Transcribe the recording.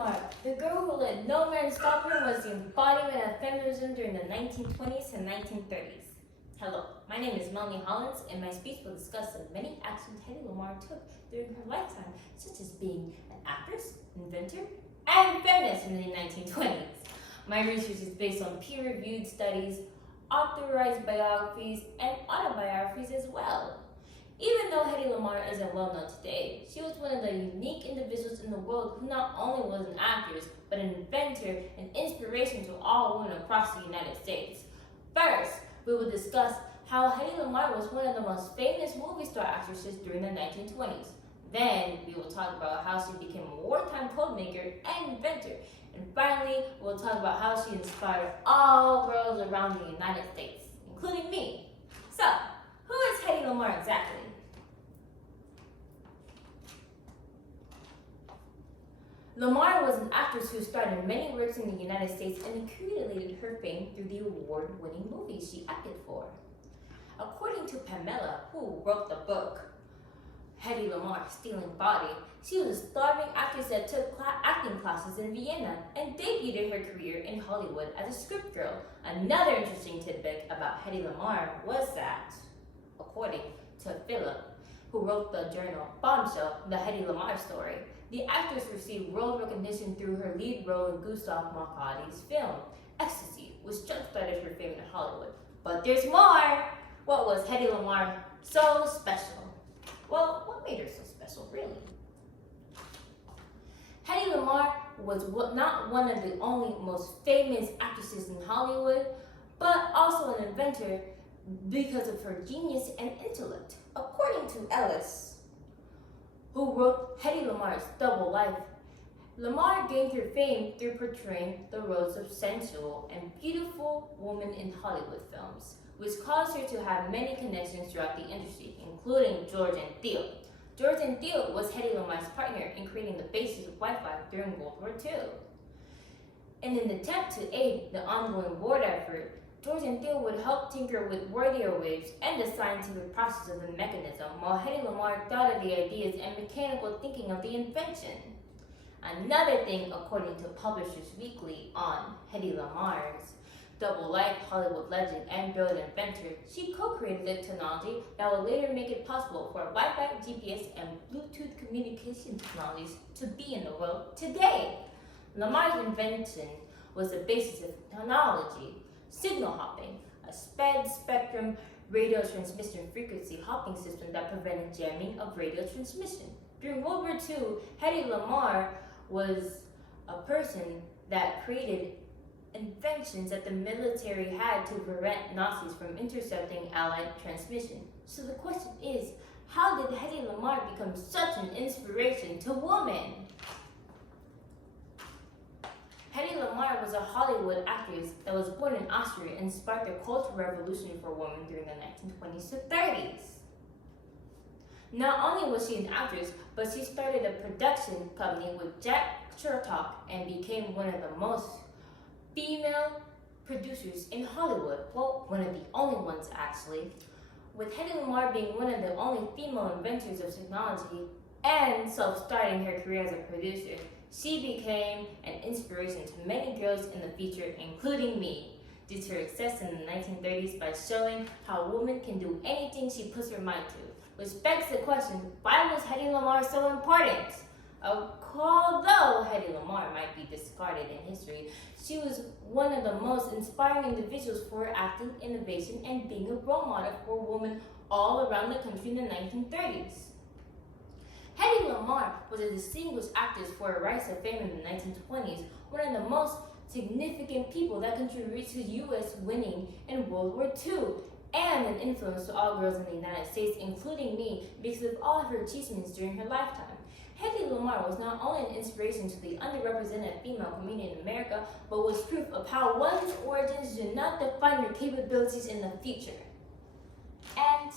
Lamarr, the girl who let no man stop her, was the embodiment of feminism during the 1920s and 1930s. Hello, my name is Melanie Hollins, and my speech will discuss the many actions Hedy Lamarr took during her lifetime, such as being an actress, inventor, and feminist in the 1920s. My research is based on peer-reviewed studies, authorized biographies, and autobiographies as well. Even though Hedy Lamarr isn't well known today, she was one of the unique individuals in the world who not only was an actress, but an inventor and inspiration to all women across the United States. First, we will discuss how Hedy Lamarr was one of the most famous movie star actresses during the 1920s. Then, we will talk about how she became a wartime code maker and inventor. And finally, we'll talk about how she inspired all girls around the United States, including me. So, who is Hedy Lamarr exactly? Lamarr was an actress who starred in many works in the United States and accumulated her fame through the award-winning movies she acted for. According to Pamela, who wrote the book, Hedy Lamarr, Stealing Body, she was a starving actress that took acting classes in Vienna and debuted her career in Hollywood as a script girl. Another interesting tidbit about Hedy Lamarr was that, according to Philip, who wrote the journal Bombshell, The Hedy Lamarr Story, the actress received world recognition through her lead role in Gustav Makari's film, Ecstasy, which jump-started her fame in Hollywood. But there's more! What was Hedy Lamarr so special? Well, what made her so special, really? Hedy Lamarr was not one of the only most famous actresses in Hollywood, but also an inventor because of her genius and intellect. According to Ellis, who wrote Hedy Lamarr's Double Life, Lamarr gained her fame through portraying the roles of sensual and beautiful women in Hollywood films, which caused her to have many connections throughout the industry, including George and Theo. George and Theo was Hedy Lamarr's partner in creating the basis of Wi-Fi during World War II. In an attempt to aid the ongoing war effort, George and Theo would help tinker with radio waves and the scientific process of the mechanism, while Hedy Lamarr thought of the ideas and mechanical thinking of the invention. Another thing, according to Publishers Weekly on Hedy Lamarr's Double Life, Hollywood legend and brilliant inventor, she co-created the technology that would later make it possible for Wi-Fi, GPS, and Bluetooth communication technologies to be in the world today. Lamarr's invention was the basis of technology, signal hopping, a spectrum radio transmission frequency hopping system that prevented jamming of radio transmission. During World War II, Hedy Lamarr was a person that created inventions that the military had to prevent Nazis from intercepting Allied transmission. So the question is, how did Hedy Lamarr become such an inspiration to women? Hedy Lamarr was a Hollywood actress that was born in Austria and sparked the Cultural Revolution for women during the 1920s to 30s. Not only was she an actress, but she started a production company with Jack Chertok and became one of the most female producers in Hollywood. Well, one of the only ones, actually. With Hedy Lamarr being one of the only female inventors of technology and self-starting her career as a producer, she became an inspiration to many girls in the future, including me, due to her success in the 1930s by showing how a woman can do anything she puts her mind to. Which begs the question, why was Hedy Lamarr so important? Although Hedy Lamarr might be discarded in history, she was one of the most inspiring individuals for acting, innovation, and being a role model for women all around the country in the 1930s. Hedy Lamarr was a distinguished actress for a rise to fame in the 1920s, one of the most significant people that contributed to U.S. winning in World War II, and an influence to all girls in the United States, including me, because of all of her achievements during her lifetime. Hedy Lamarr was not only an inspiration to the underrepresented female community in America, but was proof of how one's origins do not define your capabilities in the future. And